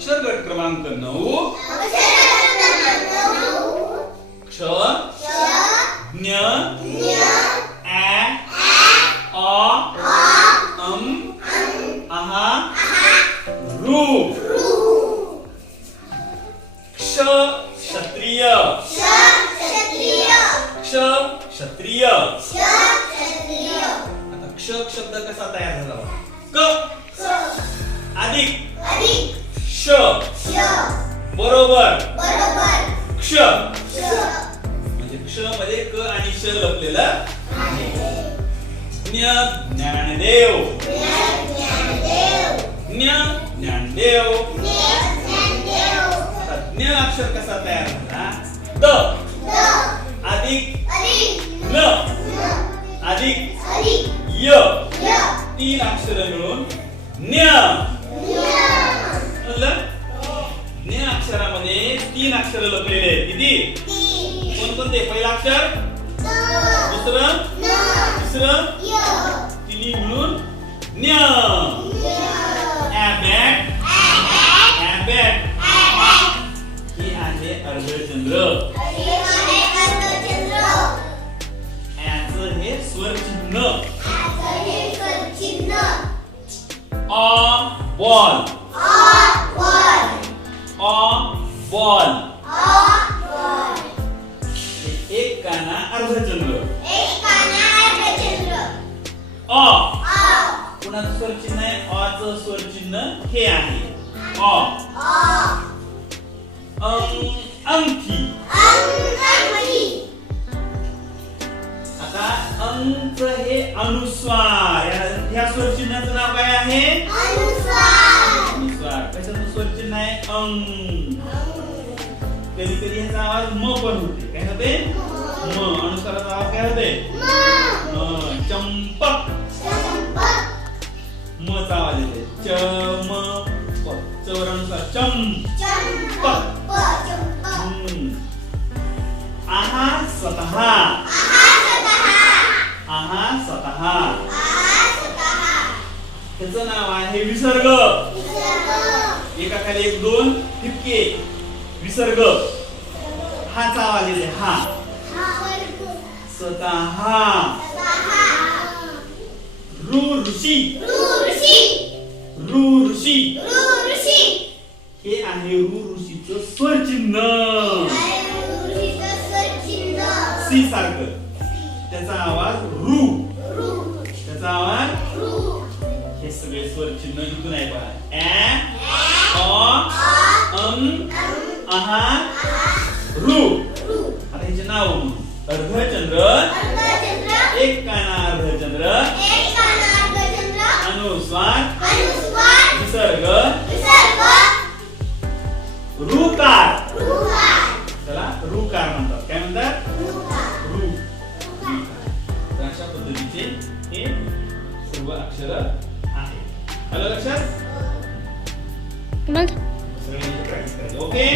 अक्षर गट क्रमांक नऊ क्ष ज्ञ ऍ अ अम आहा रू। क्ष क्षत्रिय। क्ष क्षत्रिय। आता क्ष शब्द कसा तयार झाला क. अधिक. श बरोबर. क्ष. म्हणजे क्षमध्ये क आणि श लपलेलं. ज्ञ ज्ञानदेव. ज्ञ ज्ञानदेव. ज्ञ अक्षर कसा तयार झाला? द. अधिक न अधिक य. तीन अक्षर मिळून ज्ञ. तीन अक्षर लपलेले आहेत. किती? कोणकोणते? पहिलं अक्षर? दुसरं? तिसरं? तिन्ही मिळून ज्ञ ॲबॅट ॲबॅट हे आहे अर्धचंद्र. ॲचं हे स्वर चिन्ह अ बॉल बॉल. एक काना अर्धचंद्र. अ. कुणाचं स्वर चिन्ह आहे. अचं स्वर चिन्ह हे आहे. अ. अं, अंगठी. आता अंक हे अनुस्वार. या- ह्या स्वर चिन्हाचं नाव काय आहे? अनुस्वार. कशाचं स्वर चिन्ह आहे अंग. कधी कधी ह्याचा आवाज म पण होते. काय होते म. अनुस्वाराचा आवाज काय होते म. चंपक. म चा आवाज येते. च म प. चवर अनुस्वार चम हम्म. आहा स्वतः. आहा स्वतः. त्याचं नाव आहे विसर्ग. एका खाली एक दोन ठिपके. विसर्ग. हाचा आवाज येते हा. स्वतः. रू ऋषी. रू ऋषी. हे आहे रू ऋषीचं स्वर चिन्ह सी सारखं. त्याचा आवाज रू. त्याचा आवाज हे सगळे स्वर चिन्ह इथून आहे पहा आहा? रू. आता ह्याचे नाव. अर्धचंद्र. एक काना अर्धचंद्र. अनुस्वार. विसर्ग. रुकार. त्याला रुकार म्हणतात. काय म्हणतात? रू. तर अशा पद्धतीचे हे सर्व अक्षर आहे आलं लक्षात? ओके?